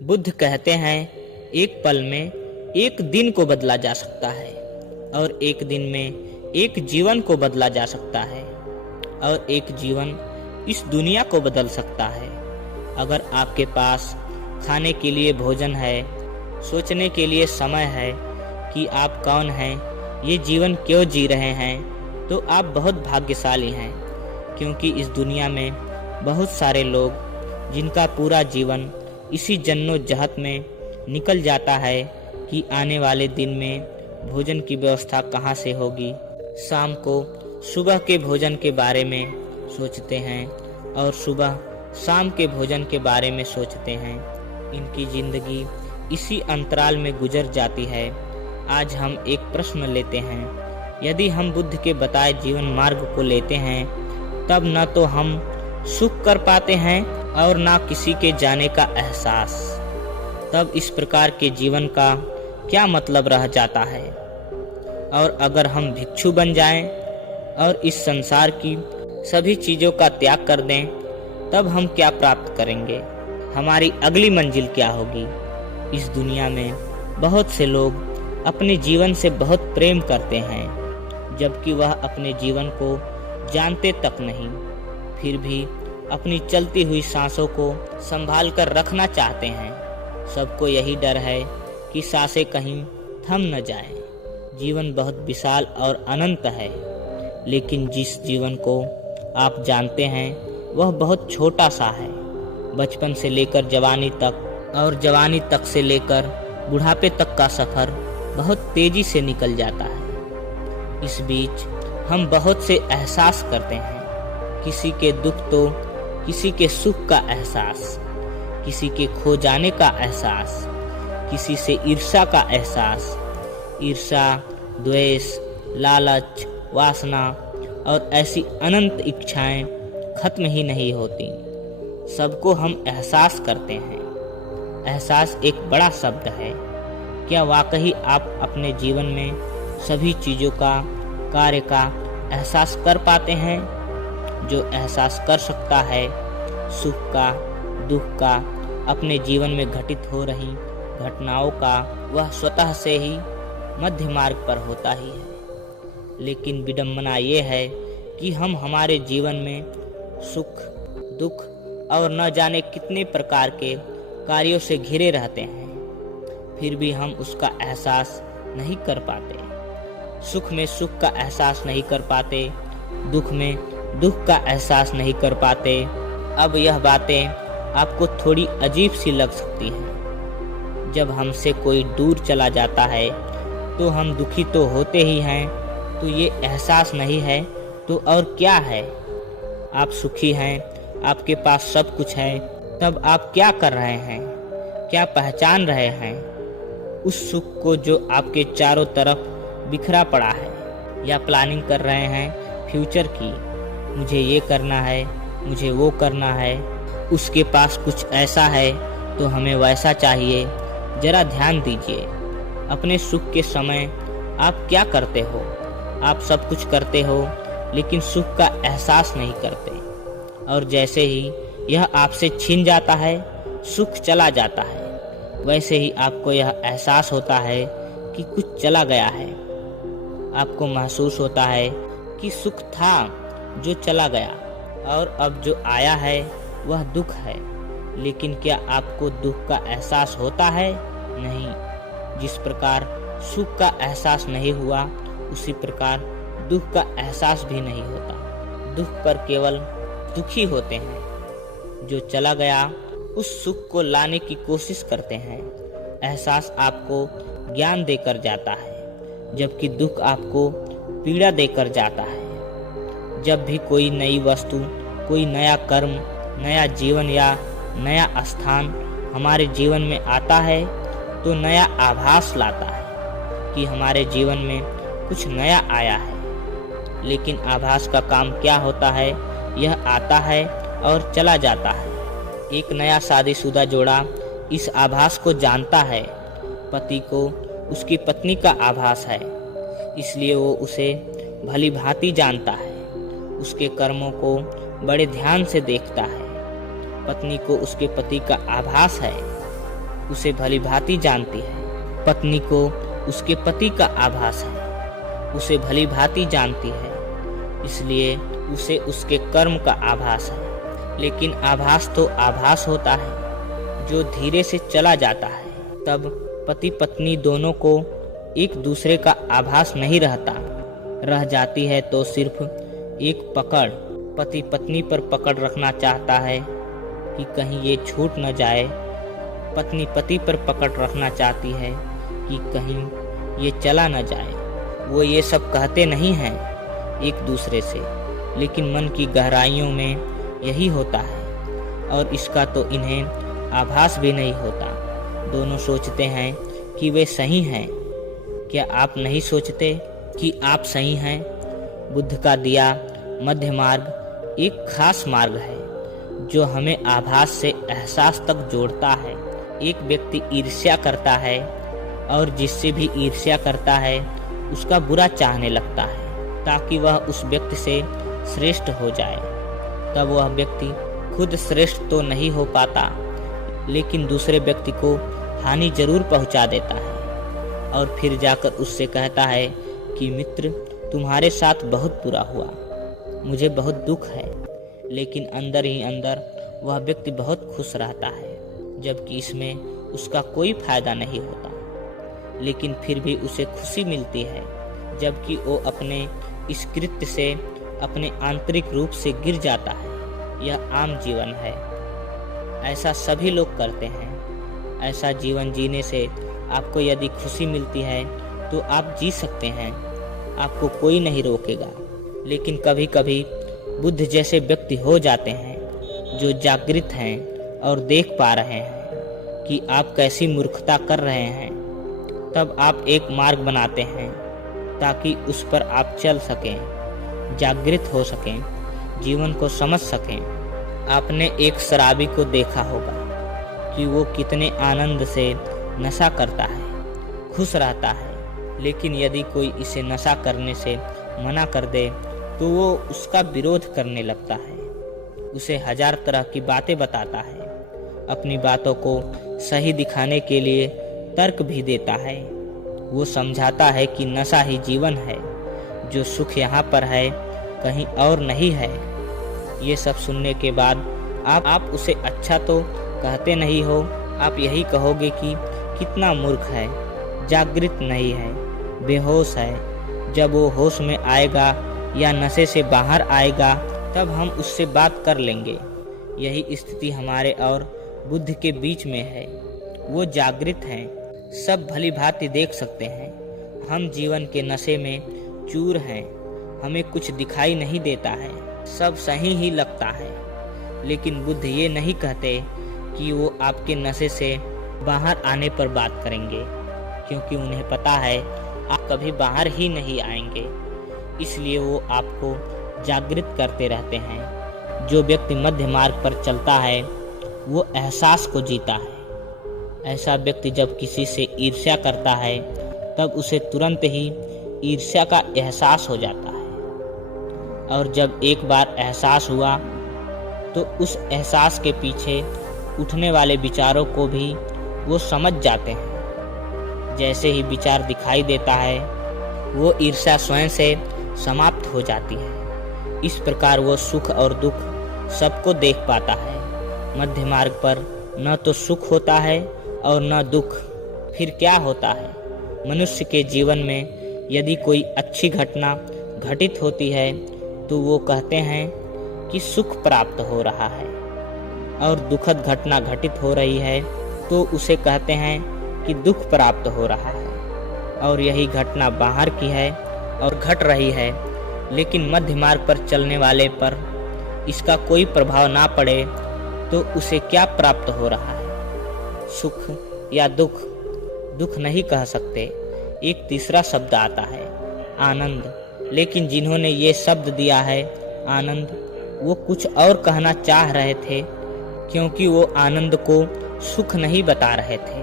बुद्ध कहते हैं, एक पल में एक दिन को बदला जा सकता है और एक दिन में एक जीवन को बदला जा सकता है और एक जीवन इस दुनिया को बदल सकता है। अगर आपके पास खाने के लिए भोजन है, सोचने के लिए समय है कि आप कौन हैं, ये जीवन क्यों जी रहे हैं, तो आप बहुत भाग्यशाली हैं, क्योंकि इस दुनिया में बहुत सारे लोग जिनका पूरा जीवन इसी जन्नोजहत में निकल जाता है कि आने वाले दिन में भोजन की व्यवस्था कहाँ से होगी। शाम को सुबह के भोजन के बारे में सोचते हैं और सुबह शाम के भोजन के बारे में सोचते हैं। इनकी जिंदगी इसी अंतराल में गुजर जाती है। आज हम एक प्रश्न लेते हैं, यदि हम बुद्ध के बताए जीवन मार्ग को लेते हैं, तब न तो हम सुख कर पाते हैं और ना किसी के जाने का एहसास। तब इस प्रकार के जीवन का क्या मतलब रह जाता है। और अगर हम भिक्षु बन जाएं और इस संसार की सभी चीज़ों का त्याग कर दें, तब हम क्या प्राप्त करेंगे, हमारी अगली मंजिल क्या होगी। इस दुनिया में बहुत से लोग अपने जीवन से बहुत प्रेम करते हैं, जबकि वह अपने जीवन को जानते तक नहीं, फिर भी अपनी चलती हुई सांसों को संभाल कर रखना चाहते हैं। सबको यही डर है कि सांसें कहीं थम न जाएं। जीवन बहुत विशाल और अनंत है, लेकिन जिस जीवन को आप जानते हैं वह बहुत छोटा सा है। बचपन से लेकर जवानी तक और जवानी तक से लेकर बुढ़ापे तक का सफ़र बहुत तेजी से निकल जाता है। इस बीच हम बहुत से एहसास करते हैं, किसी के दुख तो किसी के सुख का एहसास, किसी के खो जाने का एहसास, किसी से ईर्ष्या का एहसास। ईर्ष्या, द्वेष, लालच, वासना और ऐसी अनंत इच्छाएं खत्म ही नहीं होती। सबको हम एहसास करते हैं। एहसास एक बड़ा शब्द है। क्या वाकई आप अपने जीवन में सभी चीज़ों का, कार्य का एहसास कर पाते हैं? जो एहसास कर सकता है सुख का, दुख का, अपने जीवन में घटित हो रही घटनाओं का, वह स्वतः से ही मध्य मार्ग पर होता ही है। लेकिन विडंबना ये है कि हम हमारे जीवन में सुख, दुख और न जाने कितने प्रकार के कार्यों से घिरे रहते हैं, फिर भी हम उसका एहसास नहीं कर पाते। सुख में सुख का एहसास नहीं कर पाते, दुख में दुख का एहसास नहीं कर पाते। अब यह बातें आपको थोड़ी अजीब सी लग सकती हैं। जब हमसे कोई दूर चला जाता है तो हम दुखी तो होते ही हैं, तो ये एहसास नहीं है तो और क्या है। आप सुखी हैं, आपके पास सब कुछ है, तब आप क्या कर रहे हैं, क्या पहचान रहे हैं उस सुख को जो आपके चारों तरफ बिखरा पड़ा है, या प्लानिंग कर रहे हैं फ्यूचर की, मुझे ये करना है, मुझे वो करना है, उसके पास कुछ ऐसा है तो हमें वैसा चाहिए। जरा ध्यान दीजिए, अपने सुख के समय आप क्या करते हो। आप सब कुछ करते हो लेकिन सुख का एहसास नहीं करते, और जैसे ही यह आपसे छिन जाता है, सुख चला जाता है, वैसे ही आपको यह एहसास होता है कि कुछ चला गया है। आपको महसूस होता है कि सुख था जो चला गया और अब जो आया है वह दुख है। लेकिन क्या आपको दुख का एहसास होता है? नहीं। जिस प्रकार सुख का एहसास नहीं हुआ, उसी प्रकार दुख का एहसास भी नहीं होता। दुख पर केवल दुखी होते हैं। जो चला गया उस सुख को लाने की कोशिश करते हैं। एहसास आपको ज्ञान देकर जाता है, जबकि दुख आपको पीड़ा देकर जाता है। जब भी कोई नई वस्तु, कोई नया कर्म, नया जीवन या नया स्थान हमारे जीवन में आता है, तो नया आभास लाता है कि हमारे जीवन में कुछ नया आया है। लेकिन आभास का काम क्या होता है? यह आता है और चला जाता है। एक नया शादीशुदा जोड़ा इस आभास को जानता है। पति को उसकी पत्नी का आभास है, इसलिए वो उसे भली भांति जानता है। उसके कर्मों को बड़े ध्यान से देखता है। पत्नी को उसके पति का आभास है, उसे भली भांति जानती है। पत्नी को उसके पति का आभास है, उसे भली भांति जानती है, इसलिए उसे उसके कर्म का आभास है। लेकिन आभास तो आभास होता है जो धीरे से चला जाता है। तब पति पत्नी दोनों को एक दूसरे का आभास नहीं रहता, रह जाती है तो सिर्फ एक पकड़। पति पत्नी पर पकड़ रखना चाहता है कि कहीं ये छूट न जाए, पत्नी पति पर पकड़ रखना चाहती है कि कहीं ये चला न जाए। वो ये सब कहते नहीं हैं एक दूसरे से, लेकिन मन की गहराइयों में यही होता है, और इसका तो इन्हें आभास भी नहीं होता। दोनों सोचते हैं कि वे सही हैं। क्या आप नहीं सोचते कि आप सही हैं? बुद्ध का दिया मध्य मार्ग एक खास मार्ग है जो हमें आभास से एहसास तक जोड़ता है। एक व्यक्ति ईर्ष्या करता है और जिससे भी ईर्ष्या करता है उसका बुरा चाहने लगता है ताकि वह उस व्यक्ति से श्रेष्ठ हो जाए। तब वह व्यक्ति खुद श्रेष्ठ तो नहीं हो पाता, लेकिन दूसरे व्यक्ति को हानि जरूर पहुंचा देता है और फिर जाकर उससे कहता है कि मित्र, तुम्हारे साथ बहुत बुरा हुआ, मुझे बहुत दुख है। लेकिन अंदर ही अंदर वह व्यक्ति बहुत खुश रहता है, जबकि इसमें उसका कोई फायदा नहीं होता। लेकिन फिर भी उसे खुशी मिलती है, जबकि वो अपने इस कृत्य से अपने आंतरिक रूप से गिर जाता है। यह आम जीवन है, ऐसा सभी लोग करते हैं। ऐसा जीवन जीने से आपको यदि खुशी मिलती है तो आप जी सकते हैं, आपको कोई नहीं रोकेगा। लेकिन कभी कभी बुद्ध जैसे व्यक्ति हो जाते हैं जो जागृत हैं और देख पा रहे हैं कि आप कैसी मूर्खता कर रहे हैं। तब आप एक मार्ग बनाते हैं ताकि उस पर आप चल सकें, जागृत हो सकें, जीवन को समझ सकें। आपने एक शराबी को देखा होगा कि वो कितने आनंद से नशा करता है, खुश रहता है। लेकिन यदि कोई इसे नशा करने से मना कर दे तो वो उसका विरोध करने लगता है, उसे हजार तरह की बातें बताता है, अपनी बातों को सही दिखाने के लिए तर्क भी देता है। वो समझाता है कि नशा ही जीवन है, जो सुख यहाँ पर है कहीं और नहीं है। ये सब सुनने के बाद आप उसे अच्छा तो कहते नहीं हो, आप यही कहोगे कि कितना मूर्ख है, जागृत नहीं है, बेहोश है। जब वो होश में आएगा या नशे से बाहर आएगा तब हम उससे बात कर लेंगे। यही स्थिति हमारे और बुद्ध के बीच में है। वो जागृत हैं, सब भली भांति देख सकते हैं। हम जीवन के नशे में चूर हैं, हमें कुछ दिखाई नहीं देता है, सब सही ही लगता है। लेकिन बुद्ध ये नहीं कहते कि वो आपके नशे से बाहर आने पर बात करेंगे, क्योंकि उन्हें पता है आप कभी बाहर ही नहीं आएंगे। इसलिए वो आपको जागृत करते रहते हैं। जो व्यक्ति मध्य मार्ग पर चलता है वो एहसास को जीता है। ऐसा व्यक्ति जब किसी से ईर्ष्या करता है तब उसे तुरंत ही ईर्ष्या का एहसास हो जाता है, और जब एक बार एहसास हुआ तो उस एहसास के पीछे उठने वाले विचारों को भी वो समझ जाते हैं। जैसे ही विचार दिखाई देता है वो ईर्ष्या स्वयं से समाप्त हो जाती है। इस प्रकार वो सुख और दुख सबको देख पाता है। मध्य मार्ग पर न तो सुख होता है और न दुख। फिर क्या होता है? मनुष्य के जीवन में यदि कोई अच्छी घटना घटित होती है तो वो कहते हैं कि सुख प्राप्त हो रहा है, और दुखद घटना घटित हो रही है तो उसे कहते हैं कि दुख प्राप्त हो रहा है। और यही घटना बाहर की है और घट रही है, लेकिन मध्य मार्ग पर चलने वाले पर इसका कोई प्रभाव ना पड़े तो उसे क्या प्राप्त हो रहा है? सुख या दुख? दुख नहीं कह सकते। एक तीसरा शब्द आता है, आनंद। लेकिन जिन्होंने ये शब्द दिया है आनंद, वो कुछ और कहना चाह रहे थे, क्योंकि वो आनंद को सुख नहीं बता रहे थे,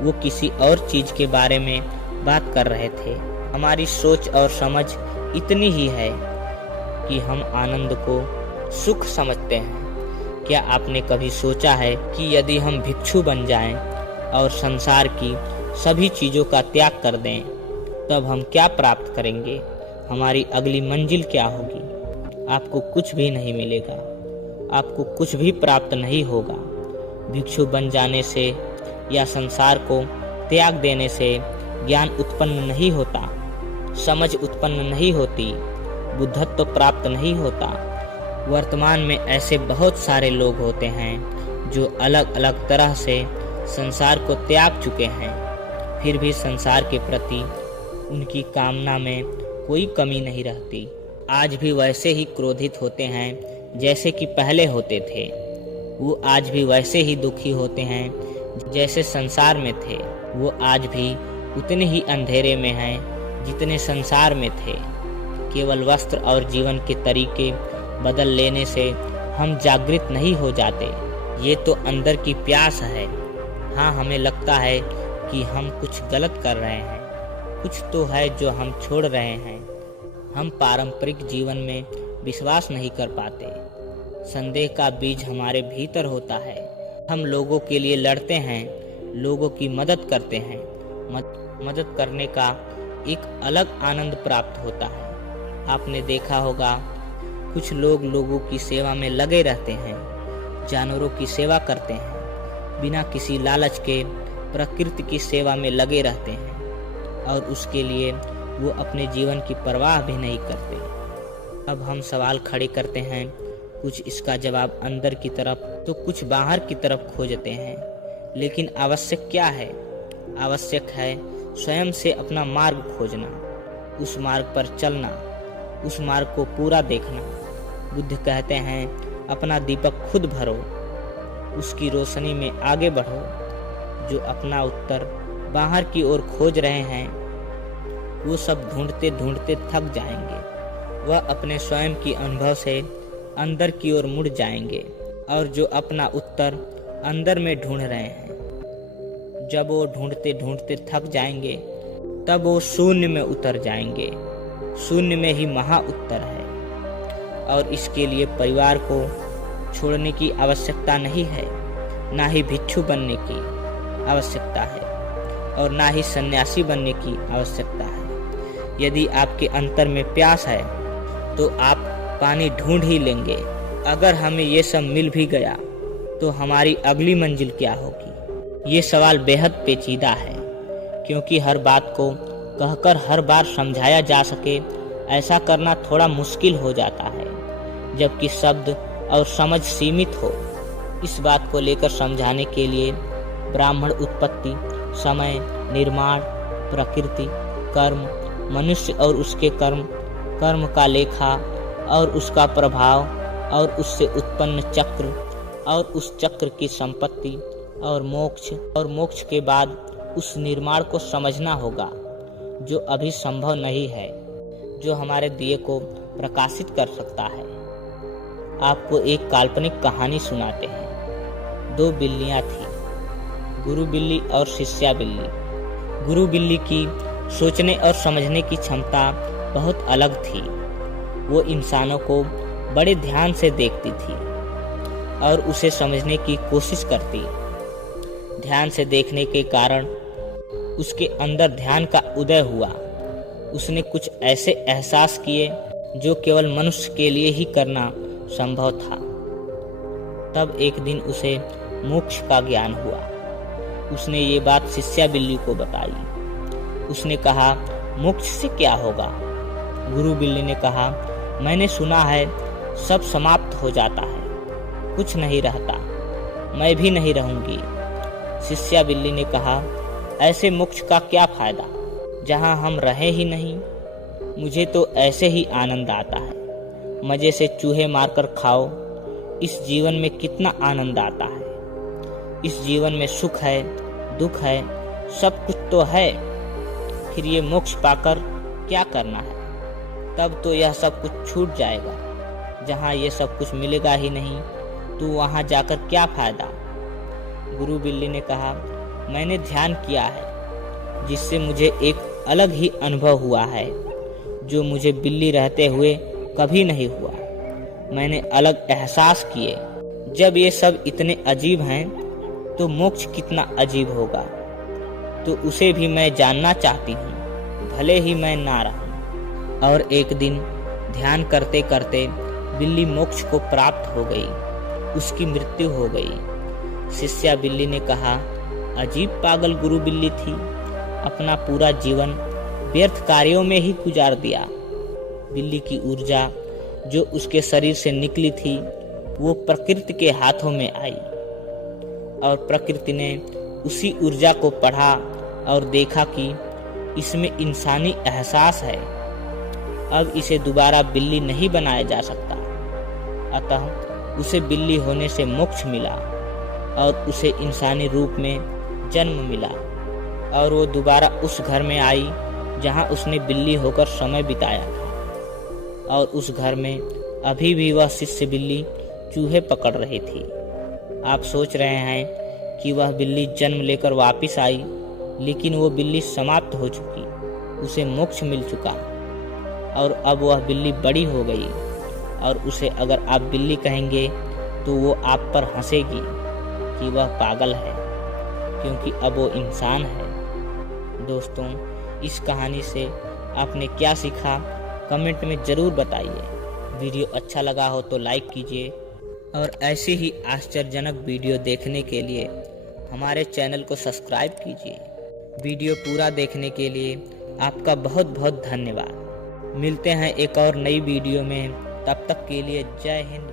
वो किसी और चीज के बारे में बात कर रहे थे। हमारी सोच और समझ इतनी ही है कि हम आनंद को सुख समझते हैं। क्या आपने कभी सोचा है कि यदि हम भिक्षु बन जाएं और संसार की सभी चीज़ों का त्याग कर दें, तब हम क्या प्राप्त करेंगे? हमारी अगली मंजिल क्या होगी? आपको कुछ भी नहीं मिलेगा, आपको कुछ भी प्राप्त नहीं होगा। भिक्षु बन जाने से या संसार को त्याग देने से ज्ञान उत्पन्न नहीं होता, समझ उत्पन्न नहीं होती, बुद्धत्व प्राप्त नहीं होता। वर्तमान में ऐसे बहुत सारे लोग होते हैं जो अलग अलग तरह से संसार को त्याग चुके हैं, फिर भी संसार के प्रति उनकी कामना में कोई कमी नहीं रहती। आज भी वैसे ही क्रोधित होते हैं जैसे कि पहले होते थे। वो आज भी वैसे ही दुखी होते हैं जैसे संसार में थे। वो आज भी उतने ही अंधेरे में हैं जितने संसार में थे। केवल वस्त्र और जीवन के तरीके बदल लेने से हम जागृत नहीं हो जाते। ये तो अंदर की प्यास है। हाँ, हमें लगता है कि हम कुछ गलत कर रहे हैं, कुछ तो है जो हम छोड़ रहे हैं। हम पारंपरिक जीवन में विश्वास नहीं कर पाते। संदेह का बीज हमारे भीतर होता है। हम लोगों के लिए लड़ते हैं, लोगों की मदद करते हैं। मदद करने का एक अलग आनंद प्राप्त होता है। आपने देखा होगा कुछ लोग लोगों की सेवा में लगे रहते हैं, जानवरों की सेवा करते हैं, बिना किसी लालच के प्रकृति की सेवा में लगे रहते हैं और उसके लिए वो अपने जीवन की परवाह भी नहीं करते। अब हम सवाल खड़े करते हैं, कुछ इसका जवाब अंदर की तरफ तो कुछ बाहर की तरफ खोजते हैं। लेकिन आवश्यक क्या है? आवश्यक है स्वयं से अपना मार्ग खोजना, उस मार्ग पर चलना, उस मार्ग को पूरा देखना। बुद्ध कहते हैं, अपना दीपक खुद भरो, उसकी रोशनी में आगे बढ़ो। जो अपना उत्तर बाहर की ओर खोज रहे हैं, वो सब ढूंढते ढूंढते थक जाएंगे। वह अपने स्वयं की अनुभव से अंदर की ओर मुड़ जाएंगे। और जो अपना उत्तर अंदर में ढूंढ रहे हैं, जब वो ढूंढते ढूंढते थक जाएंगे, तब वो शून्य में उतर जाएंगे। शून्य में ही महा उत्तर है। और इसके लिए परिवार को छोड़ने की आवश्यकता नहीं है, ना ही भिक्षु बनने की आवश्यकता है और ना ही सन्यासी बनने की आवश्यकता है। यदि आपके अंतर में प्यास है तो आप पानी ढूंढ ही लेंगे। अगर हमें ये सब मिल भी गया तो हमारी अगली मंजिल क्या होगी? ये सवाल बेहद पेचीदा है, क्योंकि हर बात को कहकर हर बार समझाया जा सके ऐसा करना थोड़ा मुश्किल हो जाता है, जबकि शब्द और समझ सीमित हो। इस बात को लेकर समझाने के लिए ब्राह्मण उत्पत्ति, समय, निर्माण, प्रकृति, कर्म, मनुष्य और उसके कर्म, कर्म का लेखा और उसका प्रभाव और उससे उत्पन्न चक्र और उस चक्र की संपत्ति और मोक्ष के बाद उस निर्माण को समझना होगा, जो अभी संभव नहीं है, जो हमारे दिए को प्रकाशित कर सकता है। आपको एक काल्पनिक कहानी सुनाते हैं। 2 बिल्लियां थीं, गुरु बिल्ली और शिष्या बिल्ली। गुरु बिल्ली की सोचने और समझने की क्षमता बहुत अलग थी। वो इंसानों को बड़े ध्यान से देखती थी और उसे समझने की कोशिश करती। ध्यान से देखने के कारण उसके अंदर ध्यान का उदय हुआ। उसने कुछ ऐसे एहसास किए जो केवल मनुष्य के लिए ही करना संभव था। तब एक दिन उसे मोक्ष का ज्ञान हुआ। उसने ये बात शिष्या बिल्ली को बताई। उसने कहा, मोक्ष से क्या होगा? गुरु बिल्ली ने कहा, मैंने सुना है सब समाप्त हो जाता है, कुछ नहीं रहता, मैं भी नहीं रहूंगी। शिष्या बिल्ली ने कहा, ऐसे मोक्ष का क्या फायदा जहां हम रहे ही नहीं? मुझे तो ऐसे ही आनंद आता है। मजे से चूहे मारकर खाओ। इस जीवन में कितना आनंद आता है। इस जीवन में सुख है, दुख है, सब कुछ तो है। फिर ये मोक्ष पाकर क्या करना है? तब तो यह सब कुछ छूट जाएगा। जहाँ ये सब कुछ मिलेगा ही नहीं, तो वहाँ जाकर क्या फायदा? गुरु बिल्ली ने कहा, मैंने ध्यान किया है, जिससे मुझे एक अलग ही अनुभव हुआ है, जो मुझे बिल्ली रहते हुए कभी नहीं हुआ। मैंने अलग एहसास किए। जब ये सब इतने अजीब हैं, तो मोक्ष कितना अजीब होगा, तो उसे भी मैं जानना चाहती हूँ, भले ही मैं ना रहूं। और एक दिन ध्यान करते करते बिल्ली मोक्ष को प्राप्त हो गई, उसकी मृत्यु हो गई। शिष्या बिल्ली ने कहा, अजीब पागल गुरु बिल्ली थी, अपना पूरा जीवन व्यर्थ कार्यों में ही गुजार दिया। बिल्ली की ऊर्जा जो उसके शरीर से निकली थी वो प्रकृति के हाथों में आई, और प्रकृति ने उसी ऊर्जा को पढ़ा और देखा कि इसमें इंसानी एहसास है। अब इसे दोबारा बिल्ली नहीं बनाया जा सकता, अतः उसे बिल्ली होने से मोक्ष मिला और उसे इंसानी रूप में जन्म मिला, और वो दोबारा उस घर में आई जहां उसने बिल्ली होकर समय बिताया था। और उस घर में अभी भी वह शिष्य बिल्ली चूहे पकड़ रही थी। आप सोच रहे हैं कि वह बिल्ली जन्म लेकर वापस आई, लेकिन वो बिल्ली समाप्त हो चुकी, उसे मोक्ष मिल चुका, और अब वह बिल्ली बड़ी हो गई, और उसे अगर आप बिल्ली कहेंगे तो वो आप पर हंसेगी कि वह पागल है, क्योंकि अब वो इंसान है। दोस्तों, इस कहानी से आपने क्या सीखा कमेंट में ज़रूर बताइए। वीडियो अच्छा लगा हो तो लाइक कीजिए, और ऐसी ही आश्चर्यजनक वीडियो देखने के लिए हमारे चैनल को सब्सक्राइब कीजिए। वीडियो पूरा देखने के लिए आपका बहुत बहुत धन्यवाद। मिलते हैं एक और नई वीडियो में, तब तक के लिए जय हिंद।